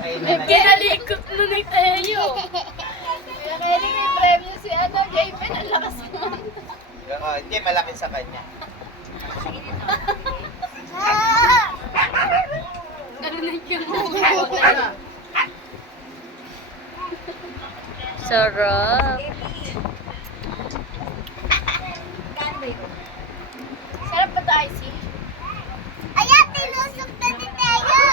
Kinalikot mo ni Teo. Kaya may premyo si JP, ang lakas mo. Hindi, malaki sa kanya. Narinig yung Sarap. sarap ba tayo si? Ayan, tinusok na ni Teo.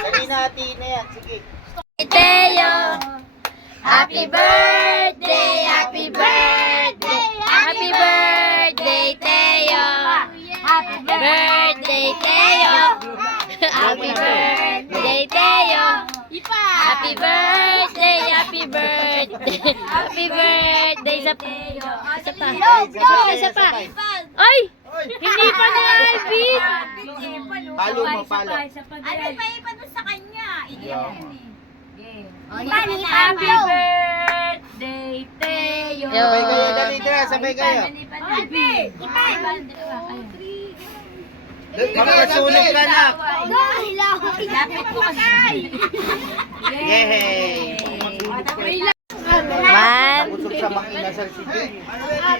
Dali natin na yan, sige. Teo, happy birthday, happy birthday, happy birthday, Teo. Happy birthday, Teo. Happy birthday, Teo. Happy birthday, happy birthday, happy birthday sa Teo. Isa pa. Isa pa. Ay! Hindi pa ni Alvin. Palo mo, palo. Ano pa ipa doon sa kanya? Happy birthday, Teo. Sabay kayo, dali tira, sabay kayo. Magpasunog ka na. Lapit mo kasi. Yehey! One. Usok sa mga inasal si Jay.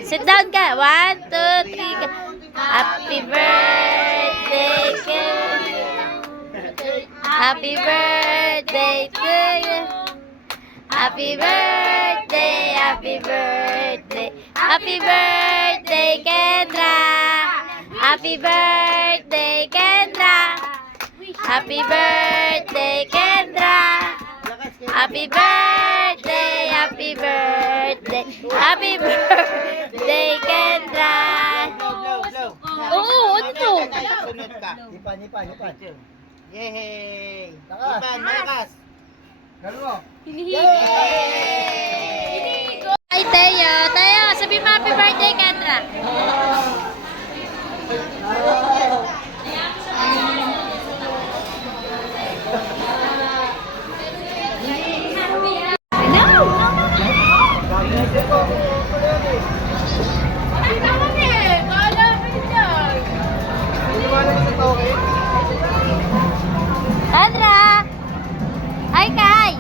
Sit down ka. 1, 2, 3. Happy birthday, Ken. Happy birthday to you. Happy birthday, happy birthday. Happy birthday, Kendra. Happy birthday, Kendra. Happy birthday, Kendra. Happy birthday, happy birthday. Happy birthday, Kendra. Blow, blow. Oo, ano to? Sunod ka. Hipan. Yehey! Hipan, malakas. Ay, Teo. Teo, sabi mo happy birthday, Kendra. Ay, naman eh. Kalapit yan. Kendra! Hi, Kai!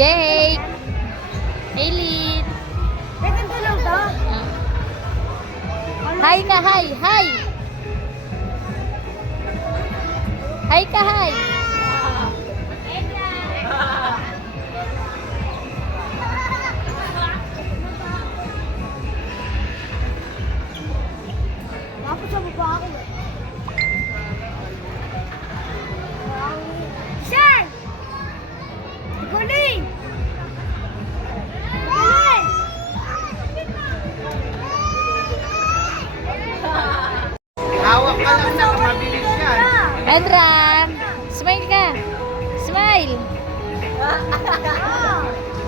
Jake! Aileen! Hi ka, hi! Hi! Hi ka, hi! Ako sa baba ako. Sir! Guling! Guling! Hawak ka lang na mabilis yan. Kendra! Smile ka! Smile!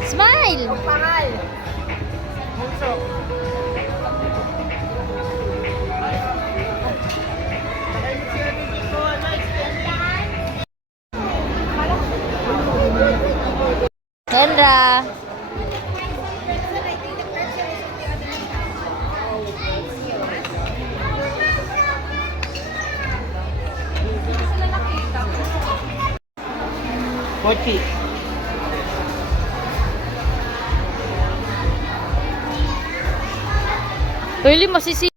Smile! Kendra! Pochi. Really, masisi